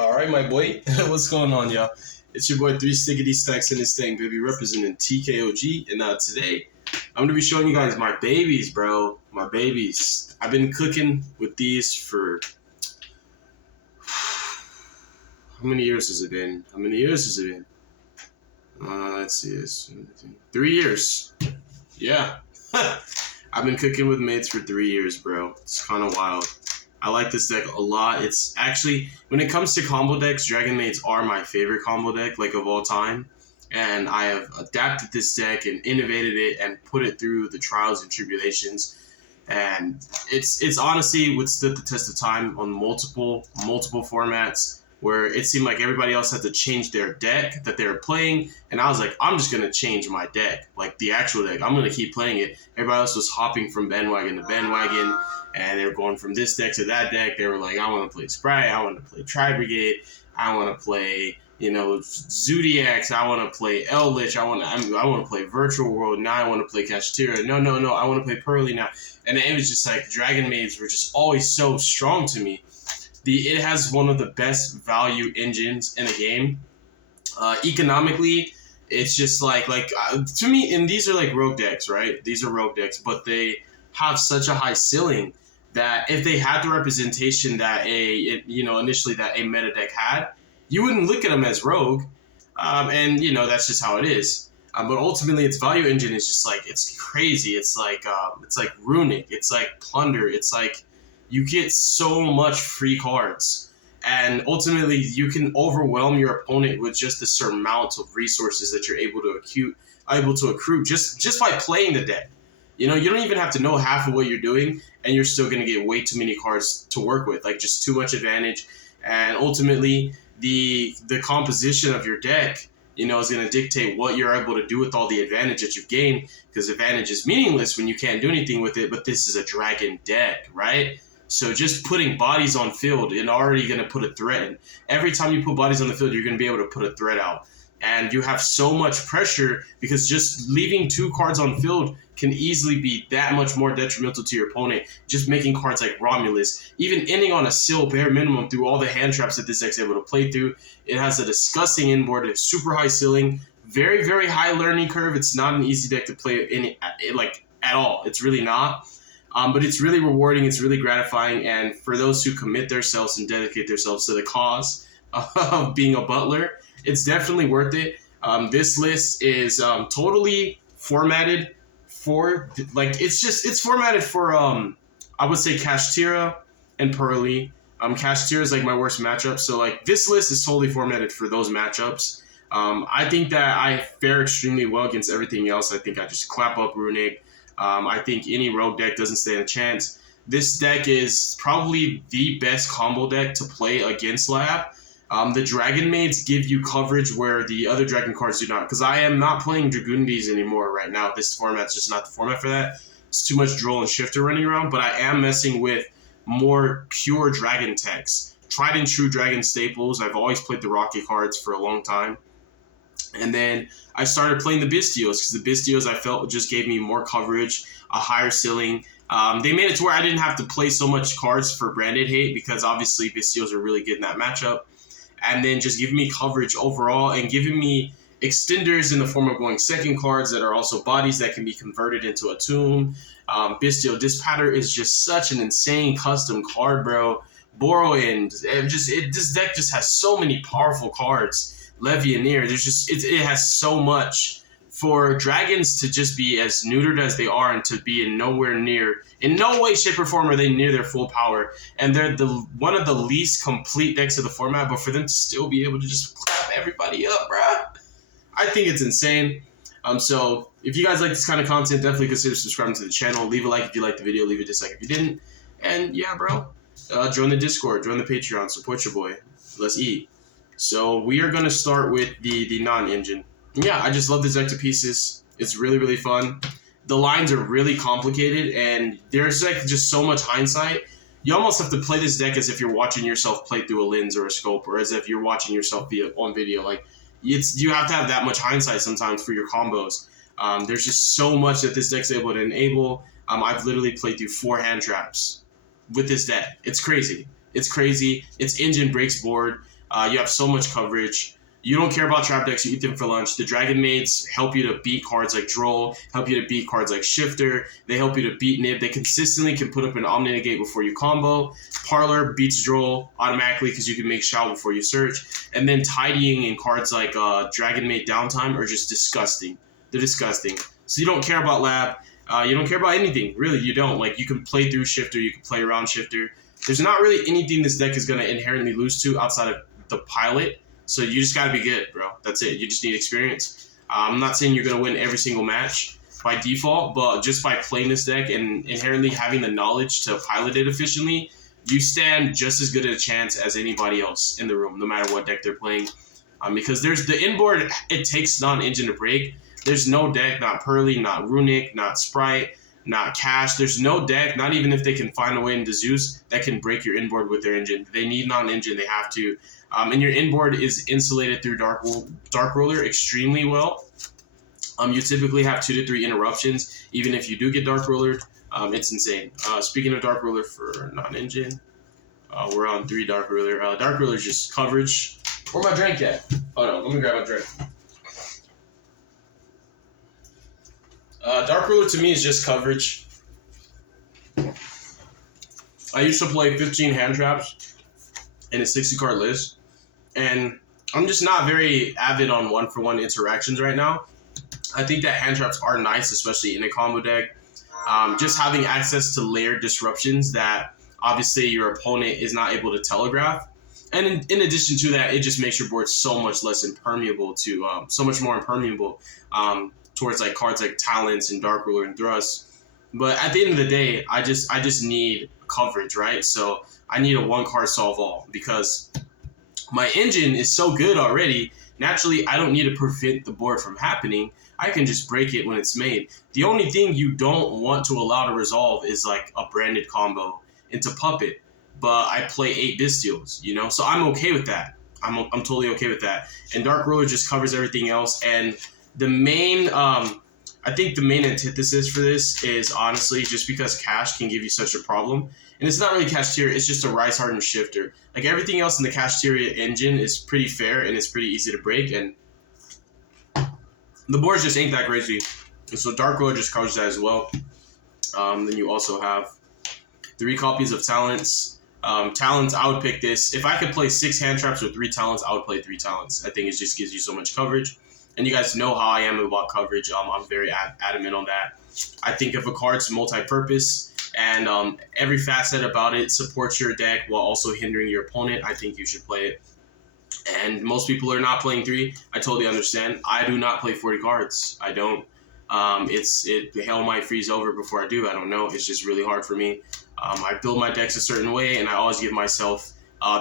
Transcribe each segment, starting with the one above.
All right, my boy. What's going on, y'all? It's your boy 3 Stacks in this thing, baby, representing TKOG. And today, I'm going to be showing you guys my babies, bro. My babies. I've been cooking with these for... How many years has it been? Let's see this. 3 years. Yeah. I've been cooking with maids for 3 years, bro. It's kind of wild. I like this deck a lot. It's actually, when it comes to combo decks, Dragon Maids are my favorite combo deck, like, of all time. And I have adapted this deck and innovated it and put it through the trials and tribulations. And it's honestly withstood the test of time on multiple formats, where it seemed like everybody else had to change their deck that they were playing. And I was like, I'm just going to change my deck, like the actual deck. I'm going to keep playing it. Everybody else was hopping from bandwagon to bandwagon. And they were going from this deck to that deck. They were like, I want to play Sprite. I want to play Tri-Brigade. I want to play, Zodiacs. I want to play Eldritch. I want to play Virtual World. Now I want to play Kashtira. No. I want to play Pearly now. And it was just like Dragon Maids were just always so strong to me. It has one of the best value engines in the game. Economically, it's just like to me, and these are like rogue decks, right? These are rogue decks, but they have such a high ceiling that if they had the representation that initially that a meta deck had, you wouldn't look at them as rogue, and that's just how it is. But ultimately, its value engine is just like, it's crazy. It's like runic. It's like plunder. It's like you get so much free cards, and ultimately you can overwhelm your opponent with just the certain amount of resources that you're able to accrue just by playing the deck. You don't even have to know half of what you're doing, and you're still going to get way too many cards to work with, like just too much advantage. And ultimately, the composition of your deck, is going to dictate what you're able to do with all the advantage that you've gained, because advantage is meaningless when you can't do anything with it, but this is a dragon deck, right? So just putting bodies on field is already going to put a threat in. Every time you put bodies on the field, you're going to be able to put a threat out. And you have so much pressure because just leaving 2 cards on field can easily be that much more detrimental to your opponent. Just making cards like Romulus, even ending on a seal bare minimum through all the hand traps that this deck's able to play through. It has a disgusting inboard, a super high ceiling, very, very high learning curve. It's not an easy deck to play at all. It's really not. But it's really rewarding. It's really gratifying. And for those who commit themselves and dedicate themselves to the cause of being a butler, it's definitely worth it. This list is totally formatted for, it's formatted for, I would say Kashtira and Pearly. Kashtira is like my worst matchup. So this list is totally formatted for those matchups. I think that I fare extremely well against everything else. I think I just clap up Runic. I think any rogue deck doesn't stand a chance. This deck is probably the best combo deck to play against Lab. The Dragon Maids give you coverage where the other Dragon cards do not. Because I am not playing Dragoondies anymore right now. This format's just not the format for that. It's too much Droll and Shifter running around. But I am messing with more pure Dragon techs. Tried and true Dragon staples. I've always played the Rocket cards for a long time. And then I started playing the Bystials, because the Bystials I felt just gave me more coverage, a higher ceiling. They made it to where I didn't have to play so much cards for branded hate, because obviously Bystials are really good in that matchup. And then just giving me coverage overall and giving me extenders in the form of going second cards that are also bodies that can be converted into a tomb. Bystial Dispatter is just such an insane custom card, bro. Borrow-in, this deck just has so many powerful cards. Levianeer, it has so much for dragons to just be as neutered as they are and to be in no way, shape, or form are they near their full power. And they're one of the least complete decks of the format, but for them to still be able to just clap everybody up, bruh, I think it's insane. So if you guys like this kind of content, definitely consider subscribing to the channel. Leave a like if you liked the video, leave a dislike if you didn't. And yeah, bro, join the Discord, join the Patreon, support your boy. Let's eat. So we are going to start with the non-engine. Yeah, I just love this deck to pieces. It's really, really fun. The lines are really complicated, and there's just so much hindsight. You almost have to play this deck as if you're watching yourself play through a lens or a scope, or as if you're watching yourself on video. You have to have that much hindsight sometimes for your combos. There's just so much that this deck's able to enable. I've literally played through 4 hand traps with this deck. It's crazy. Its engine breaks board. You have so much coverage. You don't care about trap decks, you eat them for lunch. The Dragon Maids help you to beat cards like Droll, help you to beat cards like Shifter, they help you to beat Nib. They consistently can put up an Omni Negate before you combo. Parlor beats Droll automatically because you can make Shao before you search. And then tidying in cards like Dragon Maid Downtime are just disgusting. They're disgusting. So you don't care about Lab, you don't care about anything, really, you don't. Like, you can play through Shifter, you can play around Shifter. There's not really anything this deck is going to inherently lose to outside of the Pilot. So you just got to be good, bro. That's it. You just need experience. I'm not saying you're going to win every single match by default, but just by playing this deck and inherently having the knowledge to pilot it efficiently, you stand just as good a chance as anybody else in the room, no matter what deck they're playing. Because there's the inboard, it takes non-engine to break. There's no deck, not Pearly, not Runic, not Sprite, not Cash. There's no deck, not even if they can find a way into Zeus, that can break your inboard with their engine. They need non-engine. They have to. And your inboard is insulated through Dark Roller extremely well. You typically have 2 to 3 interruptions, even if you do get Dark Rollered. It's insane. Speaking of Dark Roller for non-engine, we're on 3 Dark Roller. Dark Roller is just coverage. Where my drink at? Oh no, let me grab my drink. Dark Roller to me is just coverage. I used to play 15 hand traps in a 60 card list. And I'm just not very avid on 1-for-1 interactions right now. I think that hand traps are nice, especially in a combo deck. Just having access to layered disruptions that obviously your opponent is not able to telegraph. And in addition to that, it just makes your board so much less impermeable to, so much more impermeable towards like cards like Talents and Dark Ruler and Thrust. But at the end of the day, I just need coverage, right? So I need a 1-card solve all because my engine is so good already. Naturally, I don't need to prevent the board from happening. I can just break it when it's made. The only thing you don't want to allow to resolve is like a branded combo into Puppet. But I play 8 Bystials, you know? So I'm okay with that. I'm totally okay with that. And Dark Ruler just covers everything else. And the main, I think the main antithesis for this is honestly just because Cash can give you such a problem. And it's not really Cash tier, it's just a Rise Hardened Shifter. Like everything else in the Cash tier engine is pretty fair and it's pretty easy to break. And the boards just ain't that crazy. And so Dark Ruler just covers that as well. Then you also have 3 copies of Talents. Talents, I would pick this. If I could play 6 hand traps with 3 Talents, I would play 3 Talents. I think it just gives you so much coverage. And you guys know how I am about coverage. I'm very adamant on that. I think if a card's multi-purpose and every facet about it supports your deck while also hindering your opponent, I think you should play it. And most people are not playing 3. I totally understand. I do not play 40 cards. I don't. Hell might freeze over before I do. I don't know. It's just really hard for me. I build my decks a certain way, and I always give myself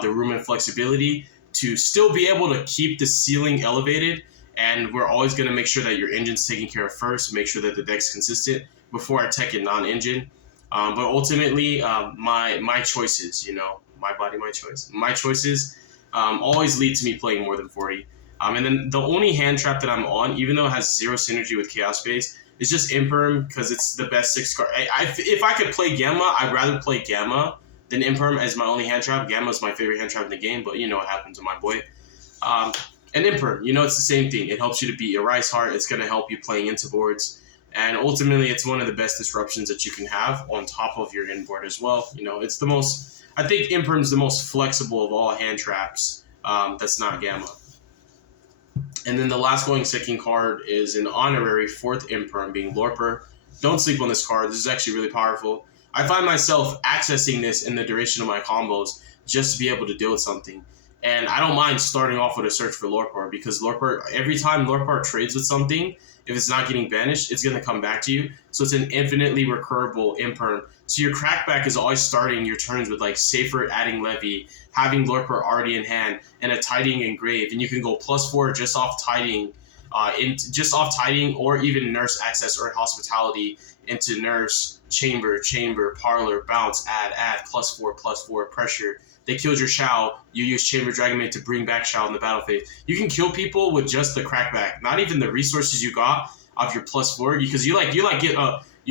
the room and flexibility to still be able to keep the ceiling elevated. And we're always going to make sure that your engine's taken care of first, make sure that the deck's consistent before I tech it non-engine. But ultimately, my choices, you know, my body, my choice. My choices always lead to me playing more than 40. And then the only hand trap that I'm on, even though it has 0 synergy with Chaos Base, is just Imperm because it's the best 6 card. If I could play Gamma, I'd rather play Gamma than Imperm as my only hand trap. Gamma is my favorite hand trap in the game, but you know what happened to my boy. And Imperm, you know, it's the same thing. It helps you to beat your Rice Heart. It's going to help you playing into boards. And ultimately, it's one of the best disruptions that you can have on top of your inboard as well. You know, it's the most, I think Imperm's the most flexible of all hand traps that's not Gamma. And then the last going second card is an honorary 4th Imperm, being Lorper. Don't sleep on this card. This is actually really powerful. I find myself accessing this in the duration of my combos just to be able to deal with something. And I don't mind starting off with a search for Lorpar because Lorpar, every time Lorpar trades with something, if it's not getting banished, it's going to come back to you. So it's an infinitely recurable Imperm. So your crackback is always starting your turns with like Safer adding Levy, having Lorpar already in hand, and a Tidying Engrave. And you can go +4 just off Tidying, or even Nurse Access or Hospitality into Nurse, Chamber, Parlor, Bounce, add, +4, Pressure. They killed your Shao. You use Chamber Dragonmaid to bring back Shao in the battle phase. You can kill people with just the crackback, not even the resources you got off your +4, because you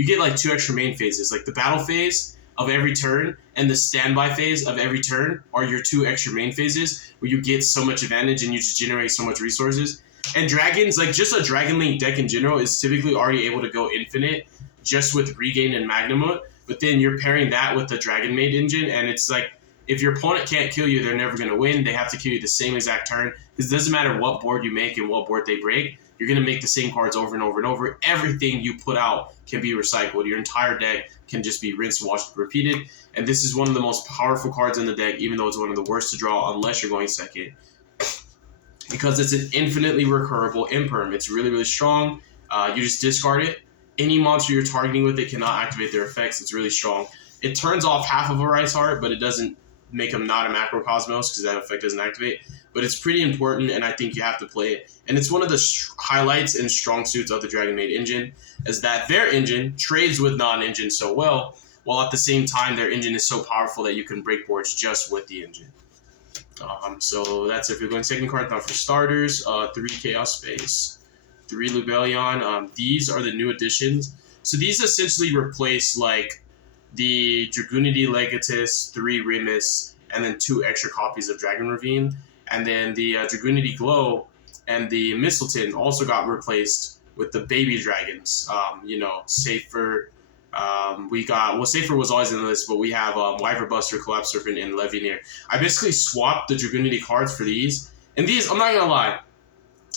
get like 2 extra main phases, like the battle phase. of every turn and the standby phase of every turn are your 2 extra main phases where you get so much advantage and you just generate so much resources. And dragons, like just a Dragon Link deck in general, is typically already able to go infinite just with Regain and Magnamut. But then you're pairing that with the DRAGONMAID engine, and it's like, if your opponent can't kill you, they're never going to win. They have to kill you the same exact turn. Because it doesn't matter what board you make and what board they break. You're going to make the same cards over and over and over. Everything you put out can be recycled. Your entire deck can just be rinsed, washed, repeated. And this is one of the most powerful cards in the deck, even though it's one of the worst to draw unless you're going second. Because it's an infinitely recurable imperm. It's really, really strong. You just discard it. Any monster you're targeting with it cannot activate their effects. It's really strong. It turns off half of a Rice Heart, but it doesn't make them not a Macrocosmos because that effect doesn't activate. But it's pretty important, and I think you have to play it. And it's one of the highlights and strong suits of the DRAGONMAID engine, is that their engine trades with non-engine so well, while at the same time their engine is so powerful that you can break boards just with the engine. So that's it for going second card. Now for starters, 3 Chaos Space, 3 Lubellion. These are the new additions. So these essentially replace like the Dragoonity Legatus, 3 Rimus, and then 2 extra copies of Dragon Ravine. And then the Dragoonity Glow and the Mistleton also got replaced with the baby dragons. Safer. Safer was always in the list, but we have Wyver Buster, Collapse Serpent, and Levineer. I basically swapped the Dragoonity cards for these. And these, I'm not going to lie,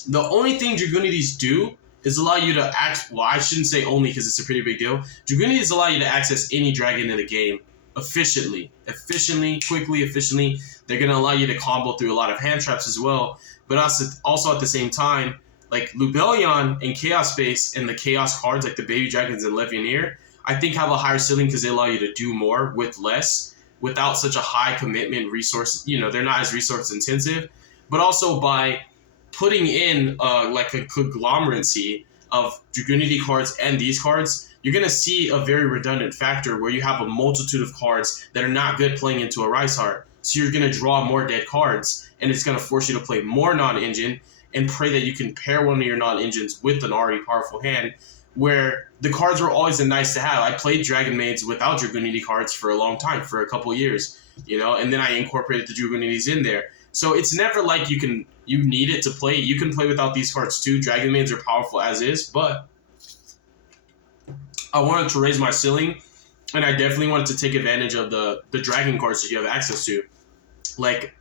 the only thing Dragoonities do is allow you to I shouldn't say only because it's a pretty big deal. Dragoonities allow you to access any dragon in the game efficiently, quickly. They're going to allow you to combo through a lot of hand traps as well. But also at the same time, like Lubellion and Chaos Space and the Chaos cards, like the Baby Dragons and Levineer, I think have a higher ceiling because they allow you to do more with less, without such a high commitment resource. They're not as resource intensive, but also by putting in like a conglomeracy of Dragoonity cards and these cards, you're going to see a very redundant factor where you have a multitude of cards that are not good playing into a Rice Heart. So you're going to draw more dead cards, and it's going to force you to play more non-engine and pray that you can pair one of your non-engines with an already powerful hand, where the cards were always a nice to have. I played Dragon Maids without Dragoonity cards for a long time, for a couple years, and then I incorporated the Dragoonities in there. So it's never like you need it to play. You can play without these cards too. Dragon Maids are powerful as is, but I wanted to raise my ceiling, and I definitely wanted to take advantage of the dragon cards that you have access to. Like,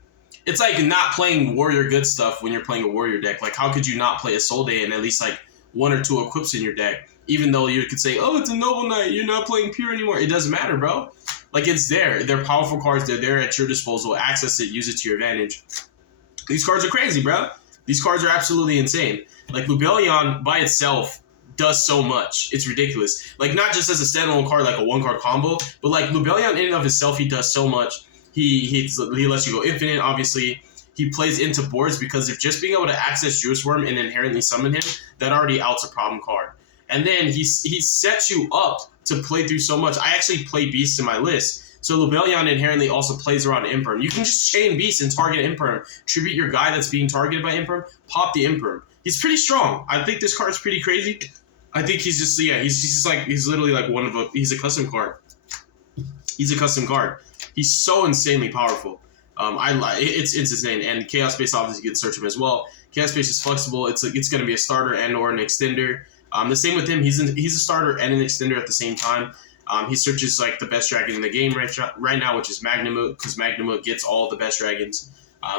it's like not playing warrior good stuff when you're playing a warrior deck. Like, how could you not play a Soul Day and at least like 1 or 2 equips in your deck? Even though you could say, oh, it's a Noble Knight, you're not playing pure anymore. It doesn't matter, bro. Like, it's there. They're powerful cards. They're there at your disposal. Access it. Use it to your advantage. These cards are crazy, bro. These cards are absolutely insane. Like, Lubellion by itself does so much. It's ridiculous. Like, not just as a standalone card, like a 1-card combo, but like Lubellion in and of itself, he does so much. He lets you go infinite, obviously. He plays into boards because of just being able to access Juice Worm and inherently summon him, that already outs a problem card. And then he sets you up to play through so much. I actually play Beast in my list. So Lubellion inherently also plays around Imperm. You can just chain Beast and target Imperm. Tribute your guy that's being targeted by Imperm. Pop the Imperm. He's pretty strong. I think this card's pretty crazy. I think he's literally like he's a custom card. He's a custom card. He's so insanely powerful. It's insane. And Chaos Space obviously gets search him as well. Chaos Space is flexible. It's going to be a starter and or an extender. The same with him. He's a starter and an extender at the same time. He searches like the best dragon in the game right now, which is Magnamut, because Magnamut gets all the best dragons.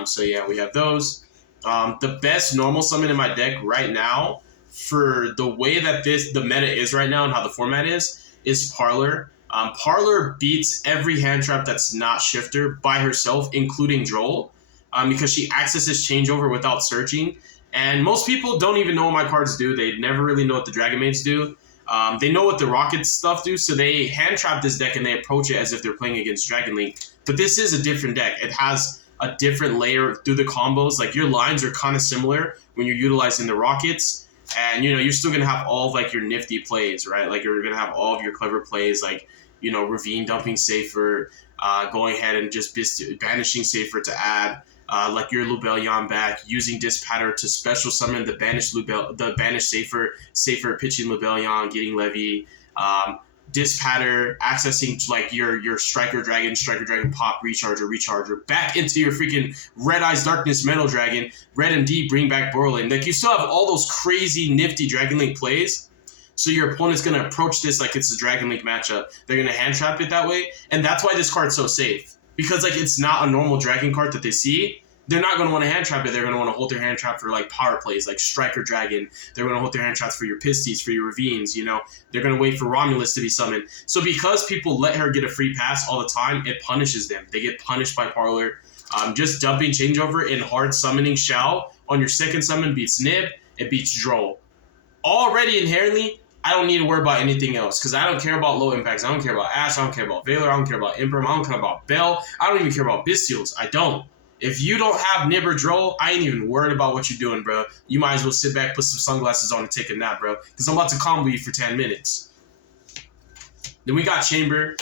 So yeah, we have those. The best normal summon in my deck right now, for the way that the meta is right now and how the format is Parlor. Parlor beats every hand trap that's not Shifter by herself, including Droll, because she accesses changeover without searching. And most people don't even know what my cards do. They never really know what the Dragon Maids do. They know what the Rocket stuff do, so they hand trap this deck and they approach it as if they're playing against Dragon Link. But this is a different deck. It has a different layer through the combos. Like, your lines are kind of similar when you're utilizing the Rockets. And, you're still going to have all of, like, your nifty plays, right? Like, you're going to have all of your clever plays, like, Ravine dumping Safer, going ahead and just banishing Safer to add, like your Lubellion back, using Dispatter to special summon the banished Safer pitching Lubellion, getting Levy, Dispatter, accessing like your Striker Dragon Pop, Recharger, back into your freaking Red Eyes Darkness Metal Dragon, Red MD, bring back Borderland. Like, you still have all those crazy nifty Dragon Link plays. So your opponent's going to approach this like it's a Dragon Link matchup. They're going to hand trap it that way. And that's why this card's so safe. Because like it's not a normal Dragon card that they see. They're not going to want to hand trap it. They're going to want to hold their hand trap for like power plays, like Striker Dragon. They're going to hold their hand traps for your Pisties, for your Ravines, you know. They're going to wait for Romulus to be summoned. So because people let her get a free pass all the time, it punishes them. They get punished by Parlor. Just dumping changeover and hard summoning Shao on your second summon beats Nib. It beats Droll. Already inherently, I don't need to worry about anything else because I don't care about low impacts. I don't care about Ash. I don't care about Valor. I don't care about Imperm. I don't care about Bell. I don't even care about Bystials. I don't. If you don't have Nib or Droll, I ain't even worried about what you're doing, bro. You might as well sit back, put some sunglasses on, and take a nap, bro. Because I'm about to combo you for 10 minutes. Then we got Chamber.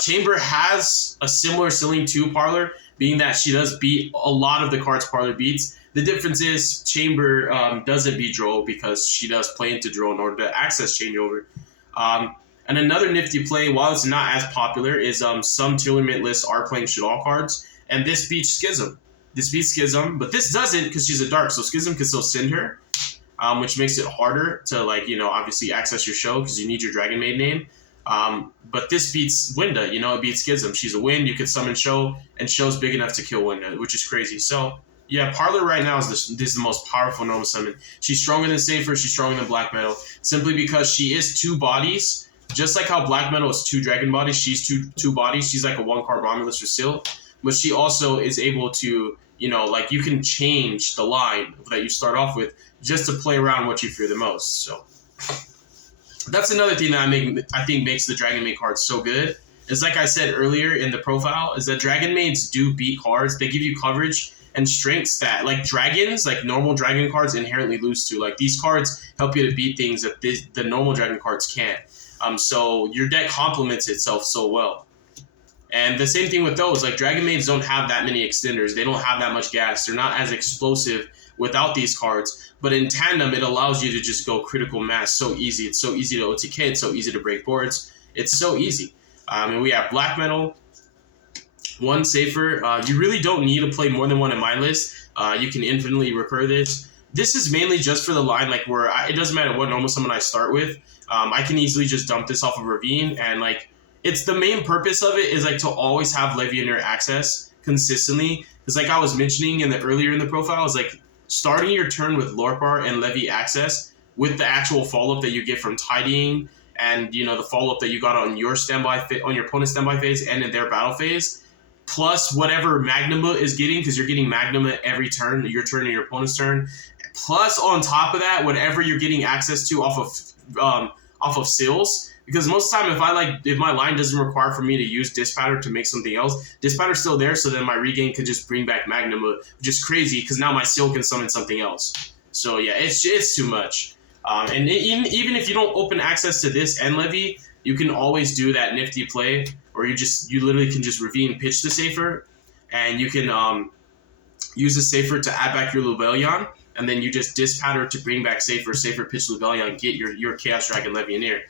Chamber has a similar ceiling to Parlor, being that she does beat a lot of the cards Parlor beats. The difference is Chamber doesn't beat Droll because she does play into Droll in order to access changeover. And another nifty play, while it's not as popular, is some tournament lists are playing Shaddoll cards, and this beats Schism. This beats Schism, but this doesn't because she's a dark, so Schism can still send her, which makes it harder to, like, you know, obviously access your show because you need your DRAGONMAID name. But this beats Winda, you know, it beats Schism. She's a Wind, you could summon Show, and Show's big enough to kill Winda, which is crazy. So, yeah, Parlor right now this is the most powerful normal summon. She's stronger than Safer, she's stronger than Black Metal, simply because she is two bodies. Just like how Black Metal is two dragon bodies, she's two bodies. She's like a one-card Romulus or Seal. But she also is able to, you know, like, you can change the line that you start off with just to play around what you fear the most. So that's another thing that I think makes the DRAGONMAID cards so good. Is, like I said earlier in the profile, is that DRAGONMAIDs do beat cards. They give you coverage and strengths that, like, dragons, like normal dragon cards inherently lose to. Like, these cards help you to beat things that the normal dragon cards can't. So your deck complements itself so well. And the same thing with those, like, DRAGONMAIDs don't have that many extenders. They don't have that much gas. They're not as explosive without these cards. But in tandem, it allows you to just go critical mass so easy. It's so easy to OTK. It's so easy to break boards. It's so easy. And we have Black Metal, one Safer. You really don't need to play more than one in my list. You can infinitely recur this. This is mainly just for the line, like, where it doesn't matter what normal summon I start with. I can easily just dump this off of Ravine, and, like, it's the main purpose of it is, like, to always have Levianeer access consistently. Because, like I was mentioning earlier in the profile, is like starting your turn with Lorpar and Levy access with the actual follow-up that you get from tidying, and, you know, the follow-up that you got on your on your opponent's standby phase and in their battle phase, plus whatever Magnuma is getting, because you're getting Magnuma every turn, your turn and your opponent's turn. Plus, on top of that, whatever you're getting access to off of Seals. Because most of the time, if my line doesn't require for me to use Dispatter to make something else, Dispatter's still there, so then my regain could just bring back Magnuma, which is crazy, because now my Seal can summon something else. So yeah, it's too much. And even if you don't open access to this and Levy, you can always do that nifty play, or you literally can just Ravine pitch the Safer, and you can use the Safer to add back your Lubellion, and then you just Dispatter to bring back Safer pitch Lubellion, get your Chaos Dragon Levianeer.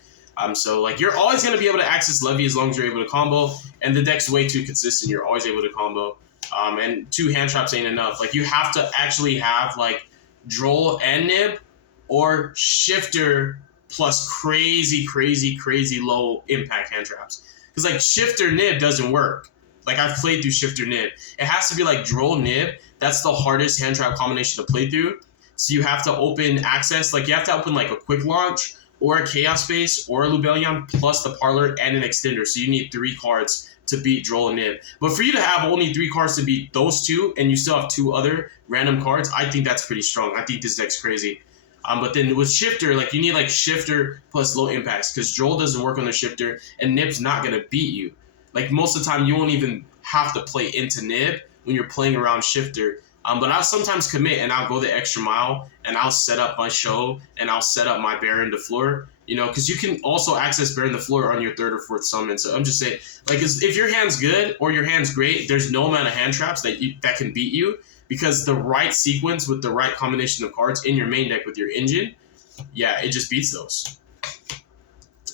So, like, you're always going to be able to access Levy as long as you're able to combo, and the deck's way too consistent. You're always able to combo. And 2 hand traps ain't enough. Like, you have to actually have, like, Droll and Nib, or Shifter plus crazy low impact hand traps. Because, like, Shifter Nib doesn't work. Like, I've played through Shifter Nib. It has to be, like, Droll Nib. That's the hardest hand trap combination to play through. So you have to open access. Like, you have to open, like, a quick launch, or a Chaos Space, or a Lubellion, plus the Parlor and an Extender. So you need 3 cards to beat Droll and Nib. But for you to have only 3 cards to beat those 2, and you still have 2 other random cards, I think that's pretty strong. I think this deck's crazy. But then with Shifter, like, you need, like, Shifter plus low impacts, because Droll doesn't work on the Shifter, and Nib's not going to beat you. Like, most of the time, you won't even have to play into Nib when you're playing around Shifter. But I'll sometimes commit, and I'll go the extra mile, and I'll set up my show, and I'll set up my Baron to floor, you know, because you can also access Baron the floor on your 3rd or 4th summon. So I'm just saying, like, if your hand's good or your hand's great, there's no amount of hand traps that can beat you, because the right sequence with the right combination of cards in your main deck with your engine, yeah, it just beats those.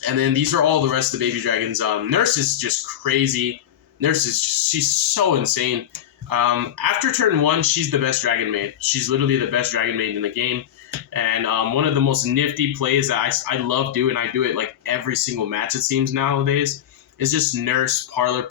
And then these are all the rest of the baby dragons. Nurse is just crazy. She's so insane. After turn 1, she's the best dragon maid. She's literally the best dragon maid in the game. And one of the most nifty plays that I love doing, I do it like every single match it seems nowadays, is just nurse, parlor,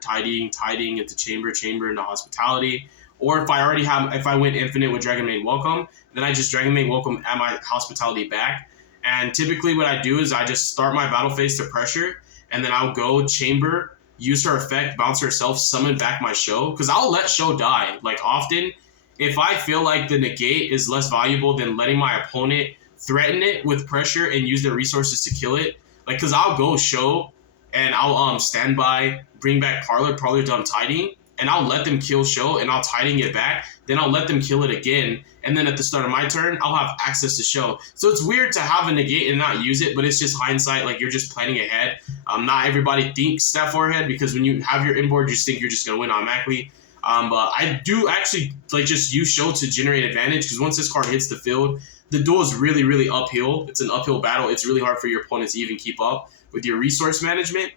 tidying into chamber into hospitality. Or if I went infinite with Dragon Maid Welcome, then I just Dragon Maid Welcome at my hospitality back. And typically what I do is I just start my battle phase to pressure, and then I'll go chamber, use her effect, bounce herself, summon back my show. Because I'll let show die. Like often, if I feel like the negate is less valuable than letting my opponent threaten it with pressure and use their resources to kill it, like, because I'll go show and I'll stand by, bring back parlor done tidying, and I'll let them kill show and I'll tidying it back, then I'll let them kill it again, and then at the start of my turn, I'll have access to show. So it's weird to have a negate and not use it, but it's just hindsight, like you're just planning ahead. Not everybody thinks that far ahead, because when you have your inboard, you just think you're just going to win automatically. But I do actually like just use show to generate advantage, because once this card hits the field, the duel is really, really uphill. It's an uphill battle. It's really hard for your opponent to even keep up with your resource management.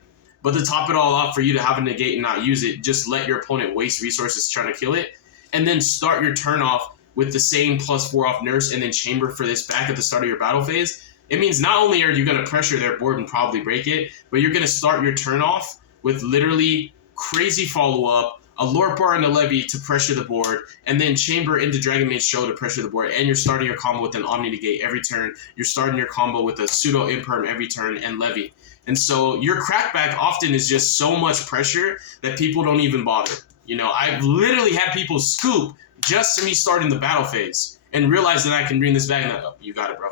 But to top it all off, for you to have a negate and not use it, just let your opponent waste resources trying to kill it, and then start your turn off with the same +4 off nurse, and then chamber for this back at the start of your battle phase. It means not only are you going to pressure their board and probably break it, but you're going to start your turn off with literally crazy follow-up, a lore bar and a levy to pressure the board, and then chamber into Dragon Maid Show to pressure the board, and you're starting your combo with an Omni Negate every turn. You're starting your combo with a pseudo imperm every turn and levy. And so your crackback often is just so much pressure that people don't even bother. You know, I've literally had people scoop just to me starting the battle phase and realize that I can bring this back. And oh, you got it, bro.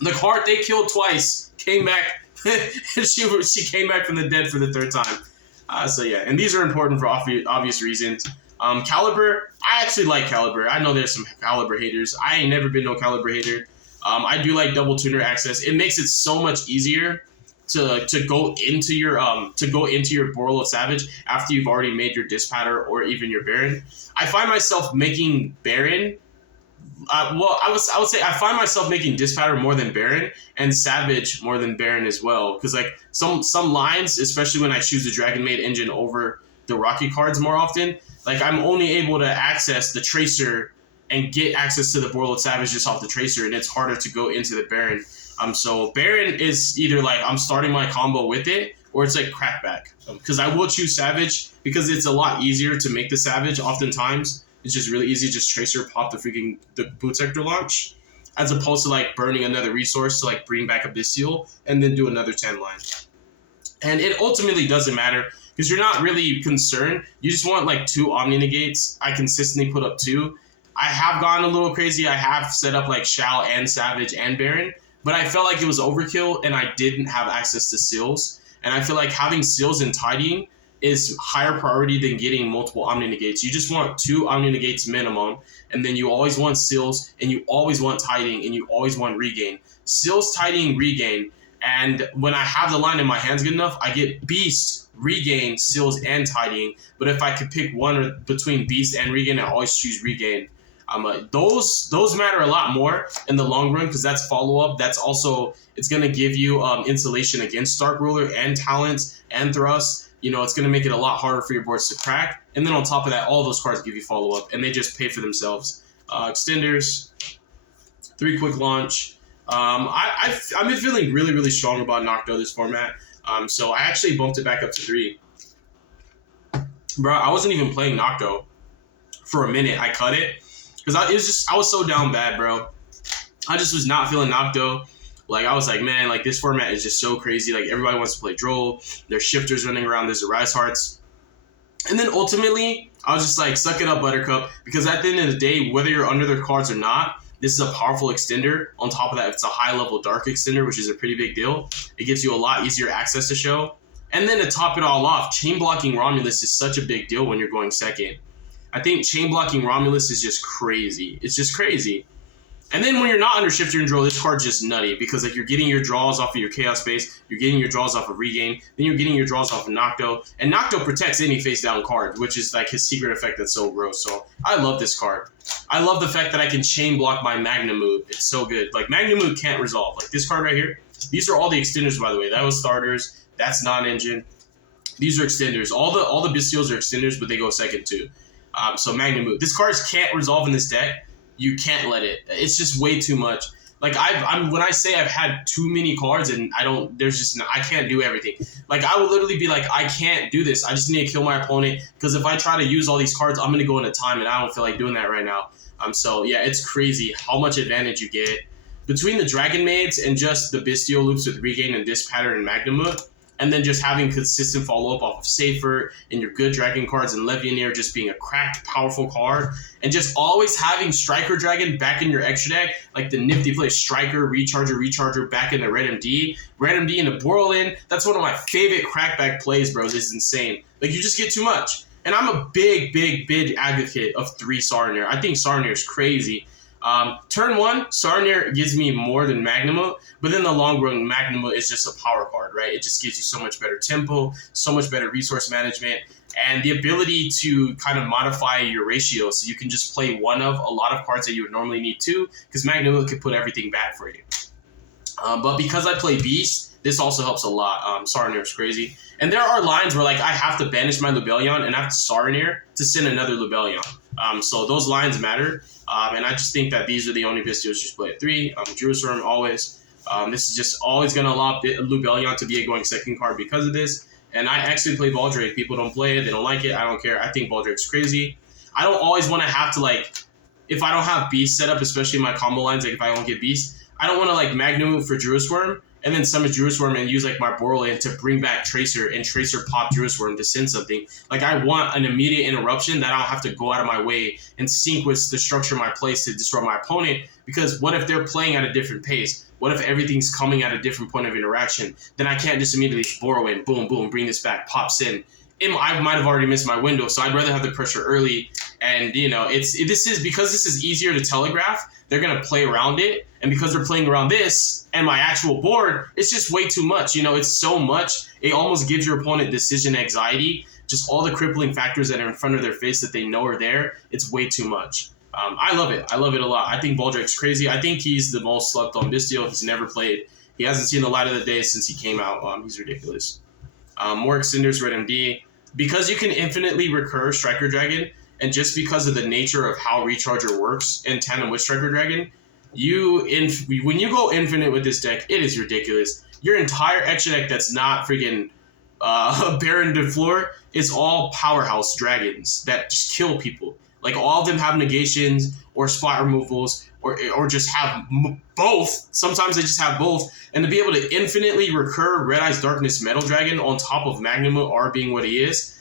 The card they killed twice came back. she came back from the dead for the 3rd time. So yeah, and these are important for obvious reasons. Caliber, I actually like Caliber. I know there's some Caliber haters. I ain't never been no Caliber hater. I do like double tuner access. It makes it so much easier to go into your Boral of Savage after you've already made your Dispatter or even your Baron. I find myself making Baron. I would say I find myself making Dispatter more than Baron and Savage more than Baron as well. Because like some lines, especially when I choose the Dragon Maid engine over the Rocky cards more often, like I'm only able to access the Tracer and get access to the Boral of Savage just off the Tracer, and it's harder to go into the Baron. So Baron is either like I'm starting my combo with it, or it's like crackback. Because I will choose Savage because it's a lot easier to make the Savage. Oftentimes, it's just really easy. Just Tracer, pop the Boot Sector launch, as opposed to like burning another resource to like bring back a Bystial and then do another 10 line. And it ultimately doesn't matter because you're not really concerned. You just want like 2 Omni Negates. I consistently put up 2. I have gone a little crazy. I have set up like Shao and Savage and Baron. But I felt like it was overkill, and I didn't have access to seals. And I feel like having seals and tidying is higher priority than getting multiple Omni Negates. You just want 2 Omni Negates minimum, and then you always want seals, and you always want tidying, and you always want regain. Seals, tidying, regain. And when I have the line in my hands good enough, I get Beast, Regain, Seals, and Tidying. But if I could pick one between Beast and Regain, I always choose Regain. Those matter a lot more in the long run because that's follow-up. That's also, it's going to give you insulation against Dark Ruler and Talents and Thrust. You know, it's going to make it a lot harder for your boards to crack. And then on top of that, all those cards give you follow-up, and they just pay for themselves. Extenders, 3 quick launch. I've been feeling really, really strong about Nocto this format. So I actually bumped it back up to 3. Bro, I wasn't even playing Nocto for a minute. I cut it. Because I was so down bad, bro. I just was not feeling Nocto. Like, I was like, man, like, this format is just so crazy. Like, everybody wants to play Droll. There's shifters running around. There's the Rise Hearts. And then, ultimately, I was just like, suck it up, Buttercup. Because at the end of the day, whether you're under their cards or not, this is a powerful extender. On top of that, it's a high-level Dark extender, which is a pretty big deal. It gives you a lot easier access to show. And then, to top it all off, chain blocking Romulus is such a big deal when you're going second. I think chain blocking Romulus is just crazy. It's just crazy. And then when you're not under Shifter and Droll, this card's just nutty because like you're getting your draws off of your Chaos Base, you're getting your draws off of Regain, then you're getting your draws off of Nocto, and Nocto protects any face down card, which is like his secret effect that's so gross. So I love this card. I love the fact that I can chain block my Magnum move. It's so good. Like Magnum move can't resolve. Like this card right here, These are all the extenders, by the way. That was starters. That's non-engine. These are extenders. All the Bystials are extenders, but they go second too. So Magnum Move. This card can't resolve in this deck. You can't let it. It's just way too much. Like when I say I've had too many cards and I can't do everything. Like I will literally be like, I can't do this. I just need to kill my opponent because if I try to use all these cards, I'm gonna go into time and I don't feel like doing that right now. So yeah, it's crazy how much advantage you get between the Dragon Maids and just the Bystial loops with Regain and Disc Pattern and Magnum Move. And then just having consistent follow-up off of Safer and your good dragon cards and Levianeer just being a cracked, powerful card. And just always having Striker Dragon back in your extra deck, like the nifty play Striker, Recharger back in the Red MD. Red MD into Borlin. That's one of my favorite crackback plays, bro. This is insane. Like, you just get too much. And I'm a big advocate of 3 Saronir. I think Saronir is crazy. Turn 1, Saronir gives me more than Magnum, but then the long run, Magnum is just a power card, right? It just gives you so much better tempo, so much better resource management, and the ability to kind of modify your ratio so you can just play one of a lot of cards that you would normally need 2, because Magnum could put everything back for you. But because I play Beast, this also helps a lot. Saronir is crazy. And there are lines where like I have to banish my Lubellion and I have to Saronir to send another Lubellion. So those lines matter. And I just think that these are the only Bystials you play at 3. Jerusalem always. This is just always going to allow Lubellion to be a going second card because of this. And I actually play Baldrake. People don't play it. They don't like it. I don't care. I think Baldrake's crazy. I don't always want to have to like, if I don't have Beast set up, especially in my combo lines, like if I don't get Beast, I don't want to like Magnum for Jerusalem and then summon Jerusalem and use like my Borlin to bring back Tracer and Tracer pop Jerusalem to send something. Like I want an immediate interruption that I don't have to go out of my way and sync with the structure of my place to destroy my opponent, because what if they're playing at a different pace? What if everything's coming at a different point of interaction? Then I can't just immediately borrow in, boom, boom, bring this back, pops in. I might have already missed my window, so I'd rather have the pressure early. And you know, because this is easier to telegraph. They're gonna play around it, and because they're playing around this and my actual board, it's just way too much. You know, it's so much. It almost gives your opponent decision anxiety. Just all the crippling factors that are in front of their face that they know are there. It's way too much. I love it. I love it a lot. I think Baldrake's crazy. I think he's the most slept on Bystial. He's never played. He hasn't seen the light of the day since he came out. He's ridiculous. More extenders, Red MD. Because you can infinitely recur Striker Dragon, and just because of the nature of how Recharger works in tandem with Striker Dragon, when you go infinite with this deck, it is ridiculous. Your entire extra deck that's not freaking Baron de Fleur is all powerhouse dragons that just kill people. Like all of them have negations or spot removals or just have both. Sometimes they just have both. And to be able to infinitely recur Red Eyes Darkness Metal Dragon on top of Magnum R being what he is,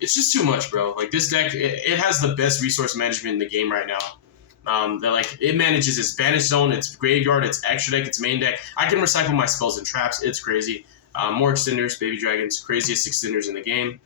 it's just too much, bro. Like this deck, it has the best resource management in the game right now. It manages its Banish Zone, its Graveyard, its extra deck, its main deck. I can recycle my spells and traps. It's crazy. More extenders, Baby Dragons, craziest extenders in the game.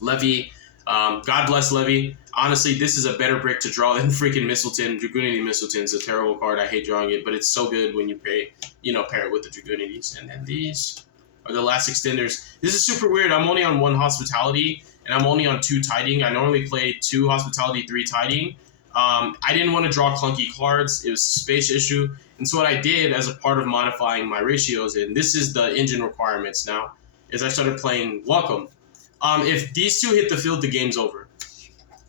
Levy, God bless Levy. Honestly, this is a better brick to draw than freaking Mistleton. Dragoonity Mistleton is a terrible card. I hate drawing it, but it's so good when you pair it with the Dragoonities. And then these are the last extenders. This is super weird. I'm only on 1 Hospitality, and I'm only on 2 Tiding. I normally play 2 Hospitality, 3 Tiding. I didn't want to draw clunky cards. It was a space issue. And so what I did as a part of modifying my ratios, and this is the engine requirements now, is I started playing Welcome. If these 2 hit the field, the game's over.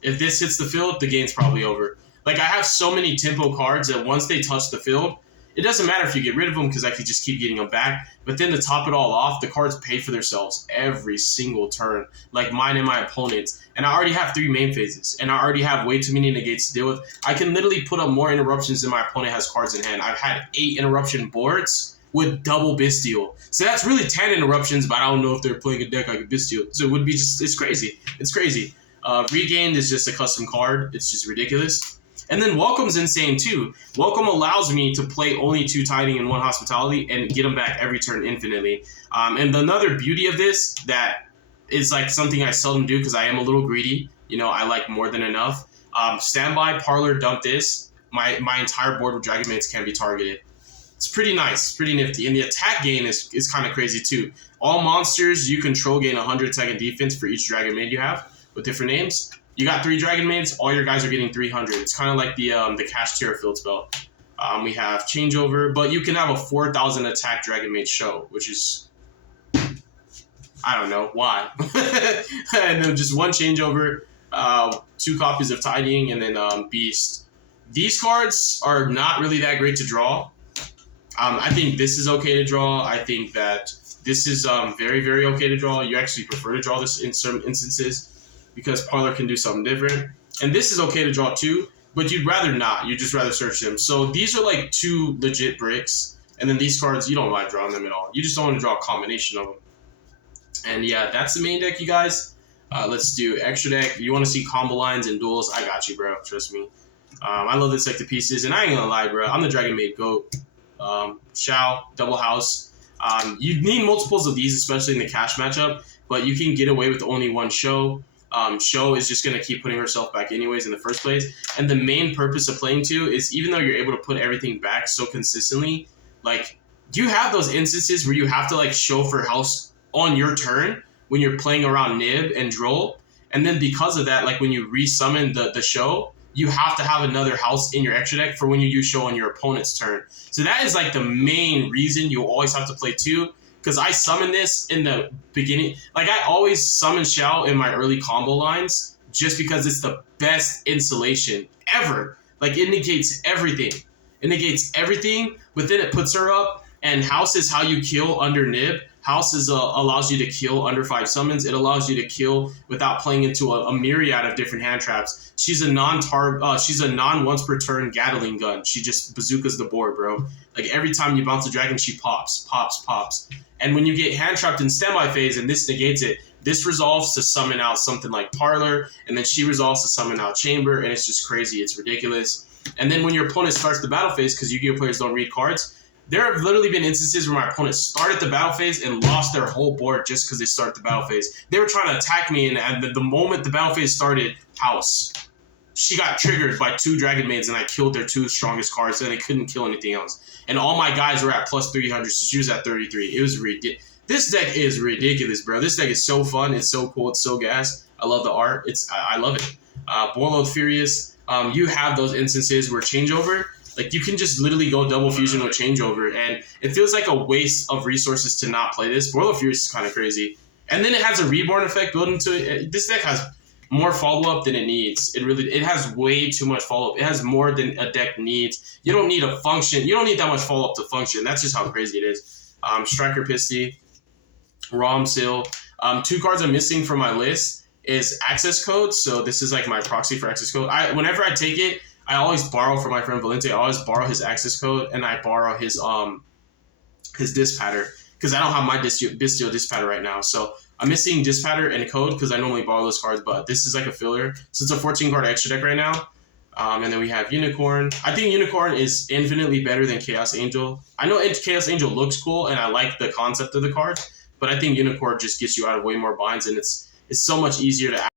If this hits the field, the game's probably over. Like, I have so many tempo cards that once they touch the field, it doesn't matter if you get rid of them because I could just keep getting them back. But then to top it all off, the cards pay for themselves every single turn, like mine and my opponents. And I already have 3 main phases, and I already have way too many negates to deal with. I can literally put up more interruptions than my opponent has cards in hand. I've had 8 interruption boards with double Bystial. So that's really 10 interruptions, but I don't know if they're playing a deck like a Bystial. So it would be it's crazy. It's crazy. Regained is just a custom card. It's just ridiculous. And then Welcome's insane too. Welcome allows me to play only 2 Tiding and 1 Hospitality and get them back every turn infinitely. And another beauty of this that is like something I seldom do because I am a little greedy. You know, I like more than enough. Standby, Parlor, dump this. My entire board with Dragon Maids can be targeted. It's pretty nice, pretty nifty. And the attack gain is kind of crazy too. All monsters you control gain 100-second defense for each Dragon Maid you have with different names. You got 3 Dragon Maids, all your guys are getting 300. It's kind of like the Cash Terror field spell. We have changeover, but you can have a 4,000 attack DRAGONMAID show, which is, I don't know why. And then just one changeover, 2 copies of Tidying, and then Beast. These cards are not really that great to draw. I think this is okay to draw. I think that this is very, very okay to draw. You actually prefer to draw this in some instances because Parlor can do something different. And this is okay to draw too, but you'd rather not. You'd just rather search them. So these are like 2 legit bricks. And then these cards, you don't mind drawing them at all. You just don't want to draw a combination of them. And yeah, that's the main deck, you guys. Let's do extra deck. You want to see combo lines and duels? I got you, bro. Trust me. I love this deck to pieces. And I ain't gonna lie, bro. I'm the DRAGONMAID GOAT. Shao, double house. You need multiples of these, especially in the cash matchup, but you can get away with only 1 show. Show is just going to keep putting herself back anyways in the first place. And the main purpose of playing 2 is even though you're able to put everything back so consistently, like, you have those instances where you have to, like, show for house on your turn when you're playing around Nib and Droll. And then because of that, like, when you resummon the show, you have to have another house in your extra deck for when you use show on your opponent's turn. So that is like the main reason you always have to play 2. Because I summon this in the beginning. Like, I always summon Shao in my early combo lines just because it's the best insulation ever. Like, it negates everything. It negates everything, but then it puts her up. And house is how you kill under Nib. House is allows you to kill under 5 summons. It allows you to kill without playing into a myriad of different hand traps. She's a non once per turn Gatling gun. She just bazookas the board, bro. Like, every time you bounce a dragon, she pops. And when you get hand trapped in standby phase and this negates it, this resolves to summon out something like Parlor, and then she resolves to summon out Chamber, and it's just crazy. It's ridiculous. And then when your opponent starts the battle phase, because Yu-Gi-Oh players don't read cards, there have literally been instances where my opponent started the battle phase and lost their whole board just because they started the battle phase. They were trying to attack me, and the moment the battle phase started, house. She got triggered by 2 DRAGONMAIDs, and I killed their 2 strongest cards, and they couldn't kill anything else. And all my guys were at plus 300, so she was at 33. It was ridiculous. This deck is ridiculous, bro. This deck is so fun. It's so cool. It's so gas. I love the art. I love it. Borload Furious. You have those instances where changeover, like, you can just literally go double fusion with changeover, and it feels like a waste of resources to not play this. Borload Furious is kind of crazy. And then it has a reborn effect built into it. This deck has more follow-up than it needs. It has way too much follow-up. It has more than a deck needs. You don't need a function. You don't need that much follow-up to function. That's just how crazy it is. Striker Pisty, Rom Sil. 2 cards I'm missing from my list is access code. So this is like my proxy for access code. Whenever I take it, I always borrow from my friend Valente. I always borrow his access code, and I borrow his Dispatter, because I don't have my Bystial Dispatter right now. So I'm missing Dispatter and code because I normally borrow those cards, but this is like a filler. So it's a 14 card extra deck right now. And then we have Unicorn. I think Unicorn is infinitely better than Chaos Angel. I know Chaos Angel looks cool, and I like the concept of the card, but I think Unicorn just gets you out of way more binds, and it's so much easier to